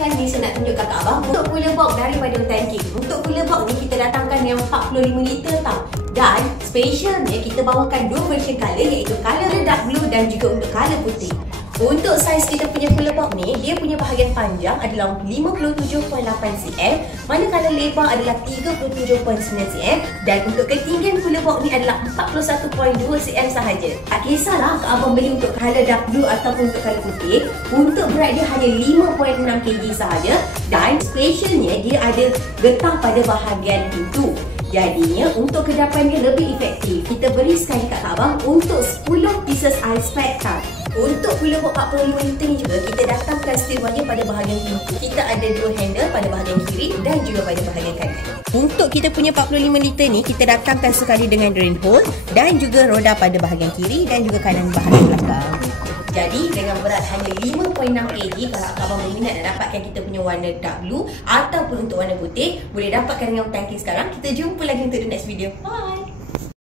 kali ni saya nak tunjuk kat abang untuk cooler box daripada Authentic. Untuk cooler box ni kita datangkan yang 45 liter tau. Dan specialnya kita bawakan dua version color, iaitu color dark blue dan juga untuk color putih. Untuk saiz kita punya cooler box ni, dia punya bahagian panjang adalah 57.8 cm, manakala lebar adalah 37.9 cm, dan untuk ketinggian cooler box ni adalah 41.2 cm sahaja. Tak kisahlah ke abang beli untuk color dark blue ataupun untuk color putih, untuk berat dia hanya 5.6 kg sahaja, dan specialnya dia ada getah pada bahagian pintu. Jadinya untuk kedapan dia lebih efektif. Kita beri sekali kat abang untuk 10 pieces ice pack tau. Untuk cooler box 45 liter ni juga kita datangkan steel wire pada bahagian pintu. Kita ada dua handle pada bahagian kiri dan juga pada bahagian kanan. Untuk kita punya 45 liter ni kita datangkan sekali dengan drain hole dan juga roda pada bahagian kiri dan juga kanan bahagian belakang. Jadi dengan berat hanya 5.6 kg, kalau abang berminat nak dapatkan kita punya warna dark blue ataupun untuk warna putih, boleh dapatkan dengan Authentic sekarang. Kita jumpa lagi untuk the next video. Bye!